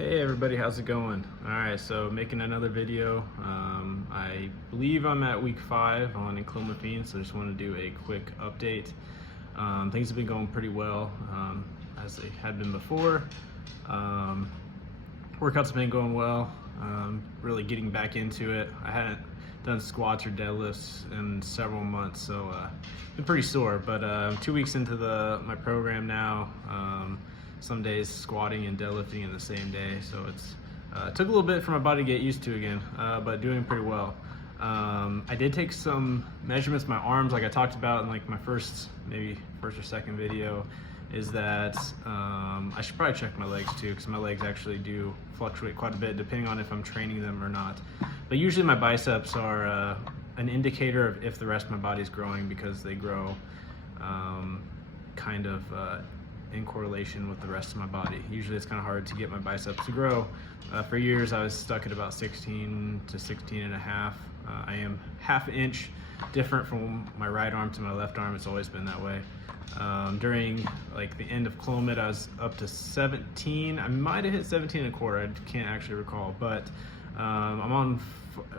Hey everybody, how's it going? Alright, so making another video. I believe I'm at week 5 on Enclomiphine, so I just want to do a quick update. Things have been going pretty well, as they had been before. Workouts have been going well, really getting back into it. I hadn't done squats or deadlifts in several months, so been pretty sore, but 2 weeks into my program now. Some days squatting and deadlifting in the same day, so it's took a little bit for my body to get used to again, but doing pretty well. I did take some measurements of my arms, like I talked about in like my first or second video, is that I should probably check my legs too, because my legs actually do fluctuate quite a bit depending on if I'm training them or not. But usually my biceps are an indicator of if the rest of my body is growing, because they grow kind of in correlation with the rest of my body. Usually it's kind of hard to get my biceps to grow. For years I was stuck at about 16 to 16 and a half. I am half an inch different from my right arm to my left arm. It's always been that way. During like the end of Clomid, I was up to 17. I might have hit 17 and a quarter. I can't actually recall, but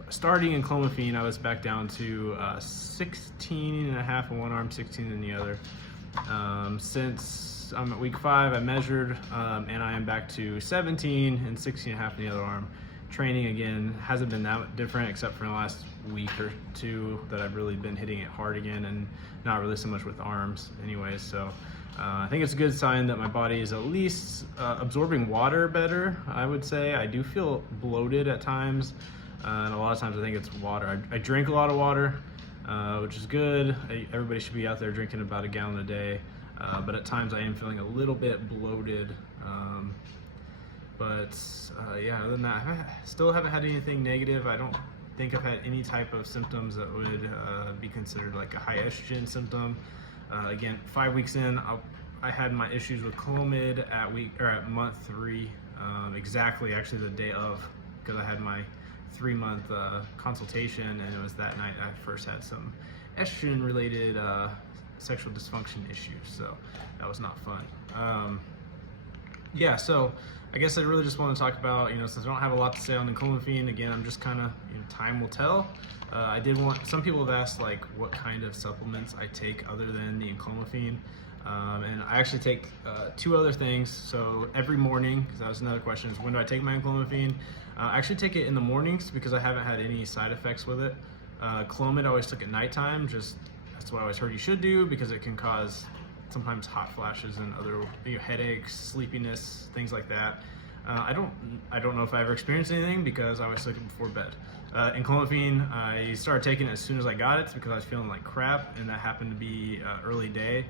starting in Enclomiphine, I was back down to 16 and a half in one arm, 16 in the other. Since I'm at week 5, I measured, and I am back to 17 and 16 and a half in the other arm. Training again hasn't been that different, except for the last week or two that I've really been hitting it hard again, and not really so much with arms anyways. So I think it's a good sign that my body is at least absorbing water better, I would say. I do feel bloated at times, and a lot of times I think it's water. I drink a lot of water, which is good. Everybody should be out there drinking about a gallon a day. But at times I am feeling a little bit bloated. Yeah, other than that, I still haven't had anything negative. I don't think I've had any type of symptoms that would be considered like a high estrogen symptom. Again, 5 weeks in, I had my issues with Clomid at month 3, exactly actually the day of, because I had my 3-month consultation, and it was that night I first had some estrogen related sexual dysfunction issues, so that was not fun. Yeah, so I guess I really just want to talk about, since I don't have a lot to say on Enclomiphine, again, I'm just kind of, time will tell. Some people have asked like what kind of supplements I take other than the Enclomiphine, and I actually take 2 other things. So every morning, because that was another question, is when do I take my Enclomiphine? I actually take it in the mornings because I haven't had any side effects with it. Clomid I always took at nighttime, that's what I always heard you should do, because it can cause sometimes hot flashes and other headaches, sleepiness, things like that. I don't know if I ever experienced anything, because I always took it before bed. Enclomiphine, I started taking it as soon as I got it because I was feeling like crap, and that happened to be early day.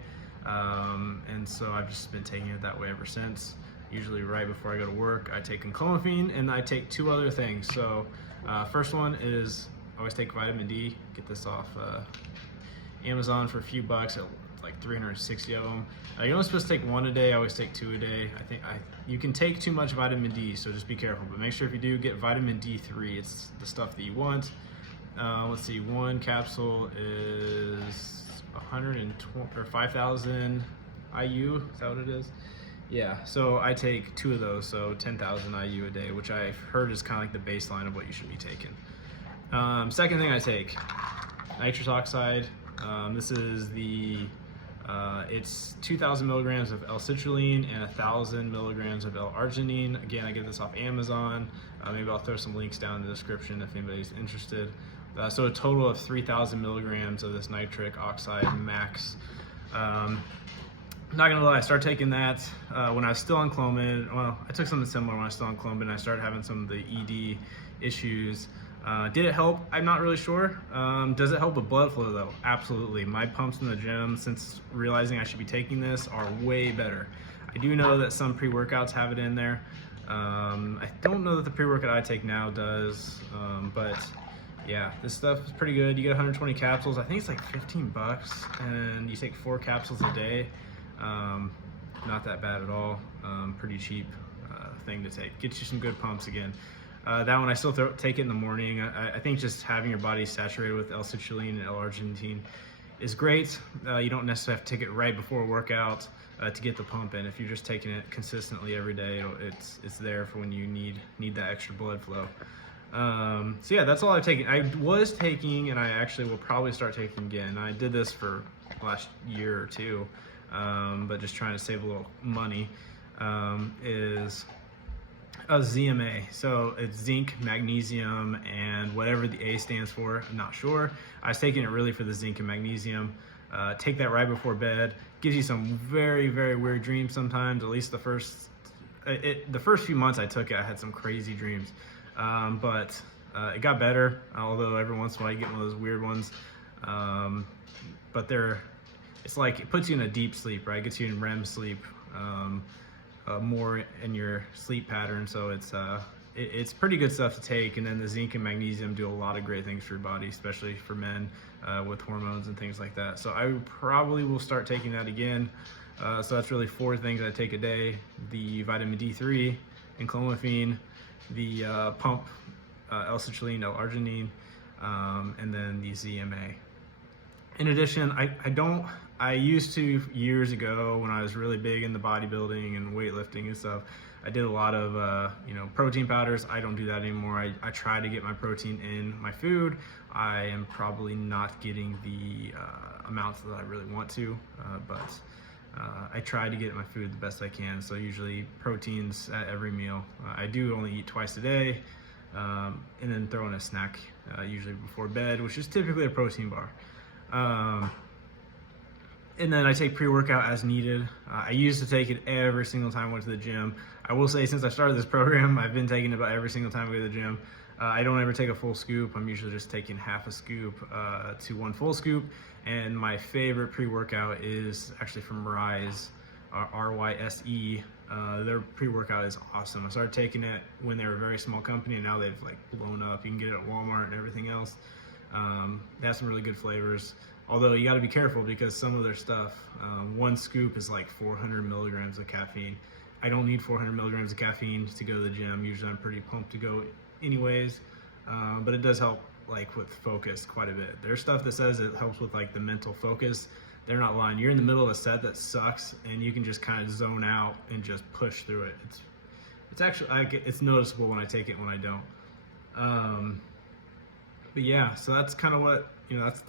And so I've just been taking it that way ever since. Usually right before I go to work, I take Enclomiphine, and I take 2 other things. So first one is I always take vitamin D. Get this off Amazon for a few bucks, at like 360 of them. You're only supposed to take 1 a day. I always take 2 a day. I think you can take too much vitamin D, so just be careful. But make sure if you do, get vitamin D3. It's the stuff that you want. Let's see, 1 capsule is 120 or 5,000 IU. Is that what it is? Yeah. So I take 2 of those, so 10,000 IU a day, which I've heard is kind of like the baseline of what you should be taking. Second thing I take, nitrous oxide. This is it's 2,000 milligrams of L-citrulline and 1,000 milligrams of L-arginine. Again, I get this off Amazon. Maybe I'll throw some links down in the description if anybody's interested. So a total of 3,000 milligrams of this nitric oxide max. Not gonna lie, I started taking that when I was still on Clomid. Well, I took something similar when I was still on Clomid, and I started having some of the ED issues. Did it help? I'm not really sure. Does it help with blood flow though? Absolutely. My pumps in the gym, since realizing I should be taking this, are way better. I do know that some pre-workouts have it in there. I don't know that the pre-workout I take now does, but yeah, this stuff is pretty good. You get 120 capsules. I think it's like 15 bucks, and you take 4 capsules a day. Not that bad at all. Pretty cheap thing to take. Gets you some good pumps again. That one I still take it in the morning. I think just having your body saturated with L-citrulline and L-arginine is great. You don't necessarily have to take it right before a workout. to get the pump in. If you're just taking it consistently every day, it's there for when you need that extra blood flow. So yeah, that's all I've taken. I was taking, and I actually will probably start taking again. I did this for last year or two, but just trying to save a little money, is a ZMA. So it's zinc, magnesium, and whatever the A stands for, I'm not sure. I was taking it really for the zinc and magnesium. Take that right before bed. Gives you some very, very weird dreams sometimes. At least the first few months I took it, I had some crazy dreams. But it got better, although every once in a while you get one of those weird ones. But it's like it puts you in a deep sleep, right? It gets you in REM sleep, more in your sleep pattern. So it's pretty good stuff to take. And then the zinc and magnesium do a lot of great things for your body, especially for men with hormones and things like that. So I probably will start taking that again. So that's really 4 things I take a day: the vitamin D3, Enclomiphine, the pump, L-citrulline, L-arginine, and then the ZMA. In addition, I used to, years ago when I was really big in the bodybuilding and weightlifting and stuff, I did a lot of protein powders. I don't do that anymore. I try to get my protein in my food. I am probably not getting the amounts that I really want to, but I try to get in my food the best I can. So usually proteins at every meal. I do only eat twice a day, and then throw in a snack usually before bed, which is typically a protein bar. And then I take pre-workout as needed. I used to take it every single time I went to the gym. I will say, since I started this program, I've been taking it about every single time I go to the gym. I don't ever take a full scoop. I'm usually just taking half a scoop to 1 full scoop. And my favorite pre-workout is actually from Rise, RYSE. Their pre-workout is awesome. I started taking it when they were a very small company, and now they've like blown up. You can get it at Walmart and everything else. They have some really good flavors. Although you got to be careful, because some of their stuff, 1 scoop is like 400 milligrams of caffeine. I don't need 400 milligrams of caffeine to go to the gym. Usually I'm pretty pumped to go anyways, but it does help like with focus quite a bit. There's stuff that says it helps with like the mental focus. They're not lying. You're in the middle of a set that sucks, and you can just kind of zone out and just push through it. It's actually, it's noticeable when I take it and when I don't. But yeah, so that's kind of what,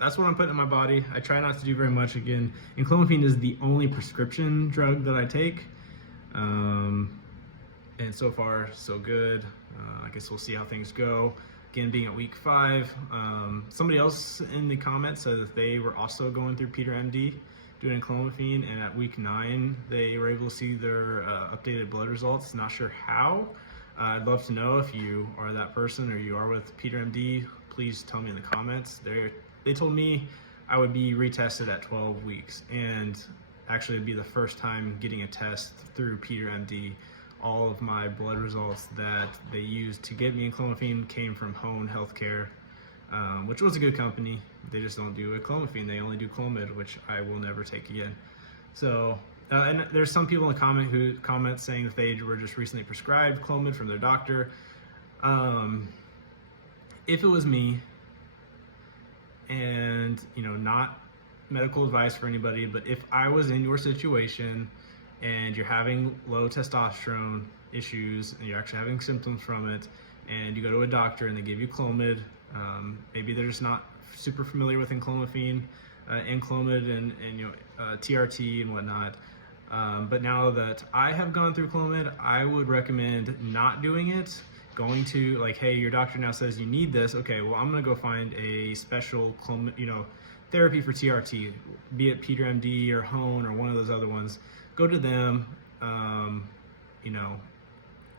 that's what I'm putting in my body. I try not to do very much. Again, Enclomiphine is the only prescription drug that I take. And so far, so good. I guess we'll see how things go. Again, being at week 5, somebody else in the comments said that they were also going through Peter MD doing Enclomiphine, and at week 9, they were able to see their updated blood results. Not sure how. I'd love to know if you are that person or you are with Peter MD. Please tell me in the comments. They told me I would be retested at 12 weeks, and actually it'd be the first time getting a test through Peter MD. All of my blood results that they used to get me Enclomiphine came from Hone Healthcare, which was a good company. They just don't do Enclomiphine. They only do Clomid, which I will never take again. So, and there's some people in the comments saying that they were just recently prescribed Clomid from their doctor. If it was me, and not medical advice for anybody, but if I was in your situation and you're having low testosterone issues and you're actually having symptoms from it, and you go to a doctor and they give you Clomid, maybe they're just not super familiar with Enclomiphine, Enclomid, and TRT and whatnot. But now that I have gone through Clomid, I would recommend not doing it. Going to, like, hey, your doctor now says you need this. Okay, well, I'm gonna go find a special therapy for TRT, be it Peter MD or Hone or one of those other ones. Go to them,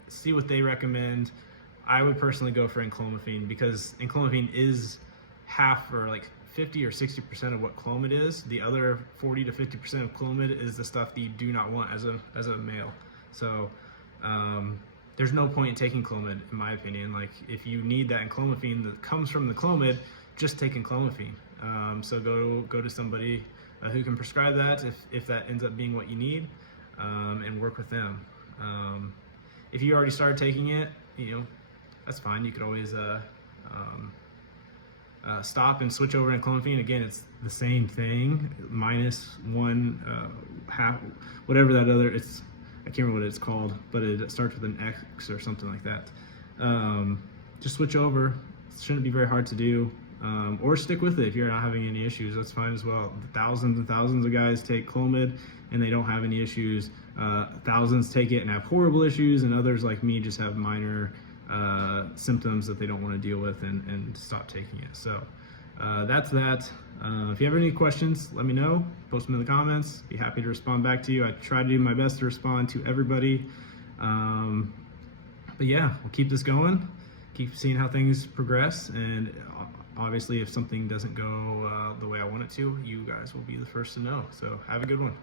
see what they recommend. I would personally go for Enclomiphine, because Enclomiphine is half, or like 50 or 60% of what Clomid is. The other 40 to 50% of Clomid is the stuff that you do not want as a male. So there's no point in taking Clomid, in my opinion. Like, if you need that Enclomiphine that comes from the Clomid, just take Enclomiphine. So go to somebody who can prescribe that if that ends up being what you need, and work with them. If you already started taking it, that's fine. You could always stop and switch over to Enclomiphine. Again, it's the same thing, -1 half, whatever that other, I can't remember what it's called, but it starts with an X or something like that. Just switch over. It shouldn't be very hard to do. Or stick with it if you're not having any issues. That's fine as well. Thousands and thousands of guys take Clomid and they don't have any issues. Thousands take it and have horrible issues, and others like me just have minor symptoms that they don't want to deal with and stop taking it. So that's that. If you have any questions, let me know. Post them in the comments. Be happy to respond back to you. I try to do my best to respond to everybody. But yeah, we'll keep this going. Keep seeing how things progress, and obviously if something doesn't go the way I want it to, you guys will be the first to know. So have a good one.